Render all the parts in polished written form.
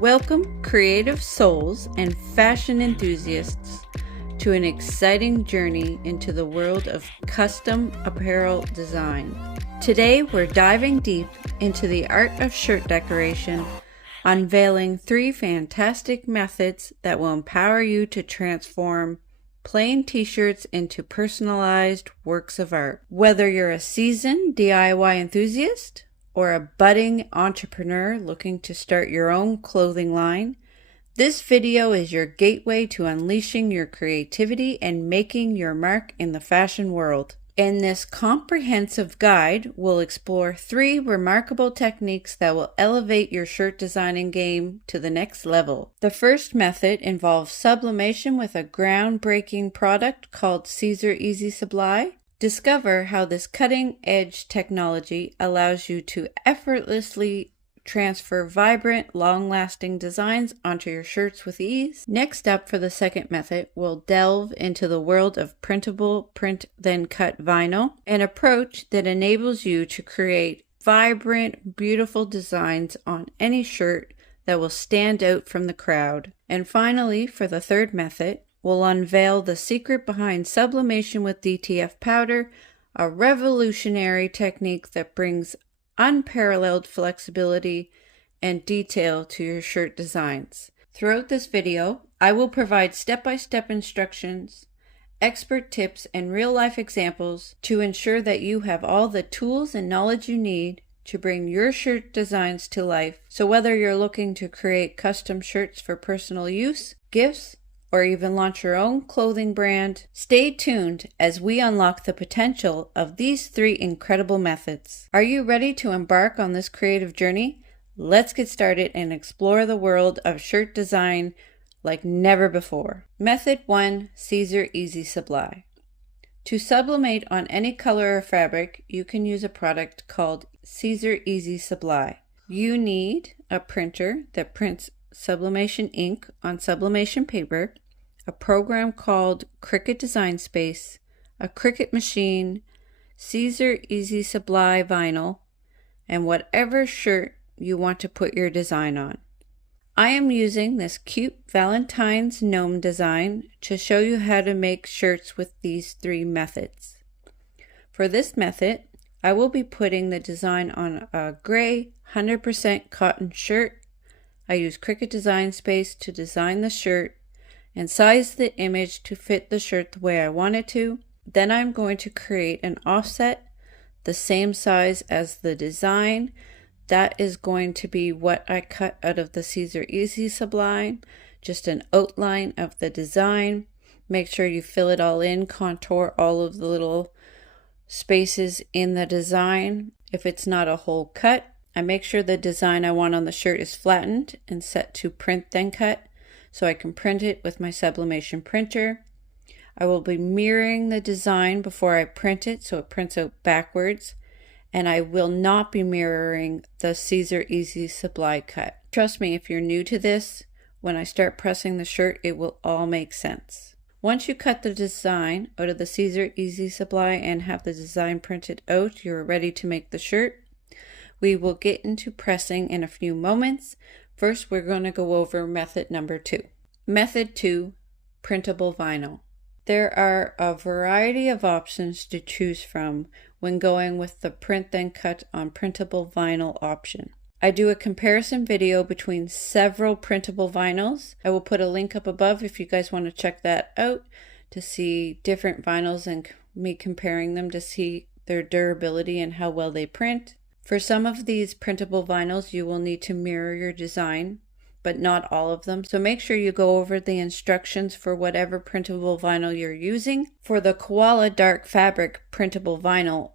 Welcome, creative souls and fashion enthusiasts, to an exciting journey into the world of custom apparel design. Today, we're diving deep into the art of shirt decoration, unveiling 3 fantastic methods that will empower you to transform plain t-shirts into personalized works of art. Whether you're a seasoned DIY enthusiast or a budding entrepreneur looking to start your own clothing line, this video is your gateway to unleashing your creativity and making your mark in the fashion world. In this comprehensive guide, we'll explore 3 remarkable techniques that will elevate your shirt designing game to the next level. The first method involves sublimation with a groundbreaking product called Siser Easy Subli. Discover how this cutting-edge technology allows you to effortlessly transfer vibrant, long-lasting designs onto your shirts with ease. Next up, for the second method, we'll delve into the world of printable print-then-cut vinyl, an approach that enables you to create vibrant, beautiful designs on any shirt that will stand out from the crowd. And finally, for the third method, we'll unveil the secret behind sublimation with DTF powder, a revolutionary technique that brings unparalleled flexibility and detail to your shirt designs. Throughout this video, I will provide step-by-step instructions, expert tips, and real-life examples to ensure that you have all the tools and knowledge you need to bring your shirt designs to life. So whether you're looking to create custom shirts for personal use, gifts, or even launch your own clothing brand, stay tuned as we unlock the potential of these 3 incredible methods. Are you ready to embark on this creative journey? Let's get started and explore the world of shirt design like never before. Method 1, Siser Easy Subli. To sublimate on any color or fabric, you can use a product called Siser Easy Subli. You need a printer that prints sublimation ink on sublimation paper, a program called Cricut Design Space, a Cricut machine, Siser Easy Subli vinyl, and whatever shirt you want to put your design on. I am using this cute Valentine's gnome design to show you how to make shirts with these 3 methods. For this method, I will be putting the design on a gray 100% cotton shirt. I use Cricut Design Space to design the shirt and size the image to fit the shirt the way I want it to. Then I'm going to create an offset the same size as the design. That is going to be what I cut out of the Siser Easy Subli, just an outline of the design. Make sure you fill it all in, contour all of the little spaces in the design. If it's not a whole cut, I make sure the design I want on the shirt is flattened and set to print then cut so I can print it with my sublimation printer. I will be mirroring the design before I print it so it prints out backwards, and I will not be mirroring the Siser Easy Subli cut. Trust me, if you're new to this, when I start pressing the shirt, it will all make sense. Once you cut the design out of the Siser Easy Subli and have the design printed out, you're ready to make the shirt. We will get into pressing in a few moments. First, we're going to go over method number 2. Method 2, printable vinyl. There are a variety of options to choose from when going with the print then cut on printable vinyl option. I do a comparison video between several printable vinyls. I will put a link up above if you guys want to check that out to see different vinyls and me comparing them to see their durability and how well they print. For some of these printable vinyls, you will need to mirror your design, but not all of them. So make sure you go over the instructions for whatever printable vinyl you're using. For the Koala Dark Fabric printable vinyl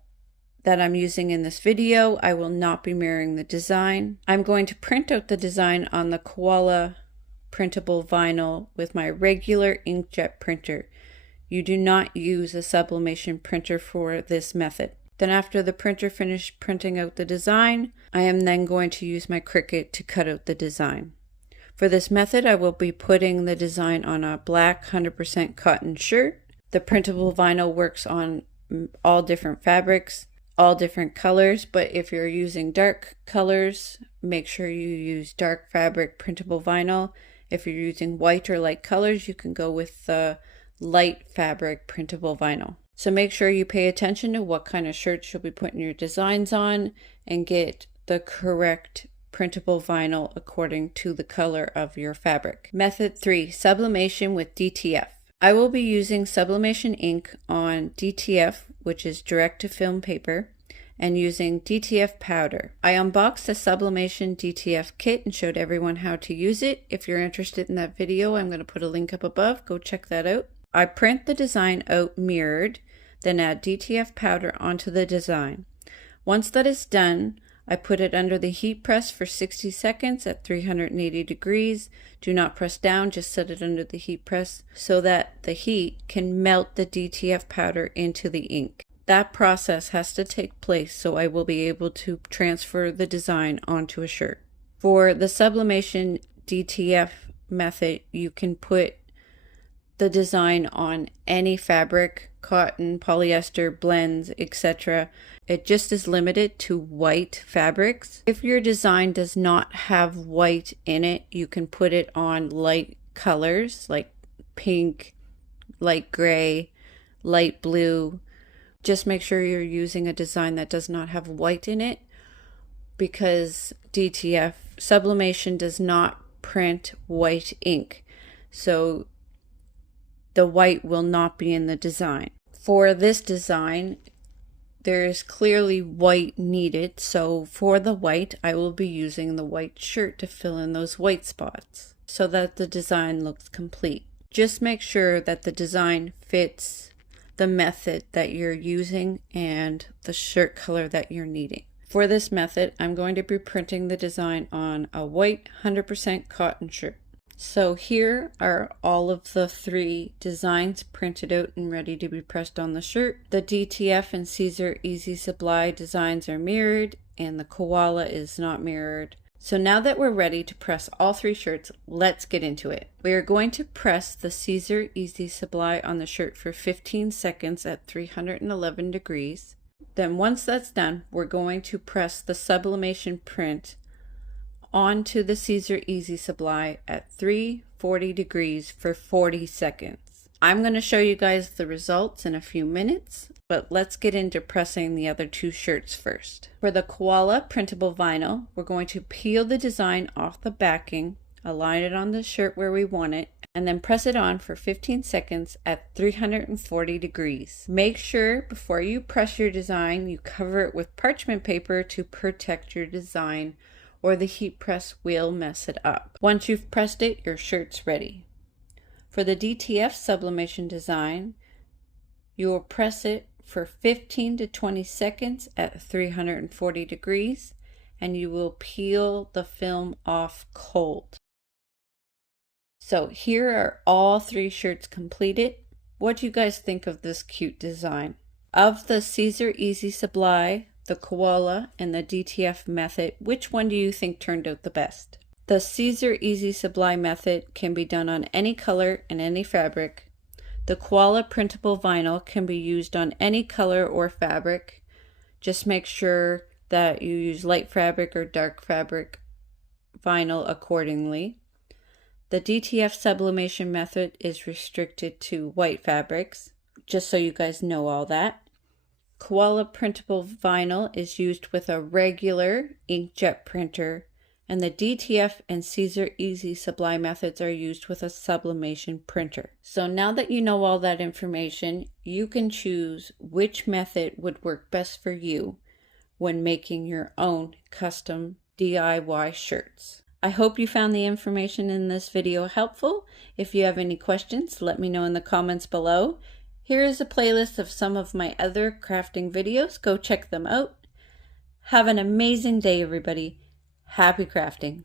that I'm using in this video, I will not be mirroring the design. I'm going to print out the design on the Koala printable vinyl with my regular inkjet printer. You do not use a sublimation printer for this method. Then after the printer finished printing out the design, I am then going to use my Cricut to cut out the design. For this method, I will be putting the design on a black 100% cotton shirt. The printable vinyl works on all different fabrics. all different colors, but if you're using dark colors, make sure you use dark fabric printable vinyl. If you're using white or light colors, you can go with the light fabric printable vinyl. So make sure you pay attention to what kind of shirts you'll be putting your designs on and get the correct printable vinyl according to the color of your fabric. Method 3, sublimation with DTF. I will be using sublimation ink on DTF, which is direct to film paper, and using DTF powder. I unboxed the sublimation DTF kit and showed everyone how to use it. If you're interested in that video, I'm going to put a link up above. Go check that out. I print the design out mirrored, then add DTF powder onto the design. Once that is done, I put it under the heat press for 60 seconds at 380 degrees. Do not press down, just set it under the heat press so that the heat can melt the DTF powder into the ink. That process has to take place so I will be able to transfer the design onto a shirt. For the sublimation DTF method, you can put the design on any fabric, cotton, polyester, blends, etc. It just is limited to white fabrics. If your design does not have white in it, you can put it on light colors like pink, light gray, light blue. Just make sure you're using a design that does not have white in it, because DTF sublimation does not print white ink. So the white will not be in the design. For this design, there is clearly white needed, so for the white, I will be using the white shirt to fill in those white spots so that the design looks complete. Just make sure that the design fits the method that you're using and the shirt color that you're needing. For this method, I'm going to be printing the design on a white 100% cotton shirt. So here are all of the 3 designs printed out and ready to be pressed on the shirt. The DTF and Siser Easy Subli designs are mirrored and the koala is not mirrored. So now that we're ready to press all 3 shirts, let's get into it. We are going to press the Siser Easy Subli on the shirt for 15 seconds at 311 degrees. Then once that's done, we're going to press the sublimation print onto the Siser Easy Subli at 340 degrees for 40 seconds. I'm going to show you guys the results in a few minutes, but let's get into pressing the other 2 shirts first. For the koala printable vinyl, we're going to peel the design off the backing, align it on the shirt where we want it, and then press it on for 15 seconds at 340 degrees. Make sure before you press your design, you cover it with parchment paper to protect your design, or the heat press will mess it up. Once you've pressed it, your shirt's ready. For the DTF sublimation design, you will press it for 15 to 20 seconds at 340 degrees, and you will peel the film off cold. So here are all 3 shirts completed. What do you guys think of this cute design? Of the Siser Easy Subli, the koala, and the DTF method, which one do you think turned out the best? The Siser Easy Subli method can be done on any color and any fabric. The koala printable vinyl can be used on any color or fabric. Just make sure that you use light fabric or dark fabric vinyl accordingly. The DTF sublimation method is restricted to white fabrics, just so you guys know all that. Koala printable vinyl is used with a regular inkjet printer, and the DTF and Siser Easy Subli methods are used with a sublimation printer. So now that you know all that information, you can choose which method would work best for you when making your own custom DIY shirts. I hope you found the information in this video helpful. If you have any questions, let me know in the comments below. Here is a playlist of some of my other crafting videos. Go check them out. Have an amazing day, everybody. Happy crafting.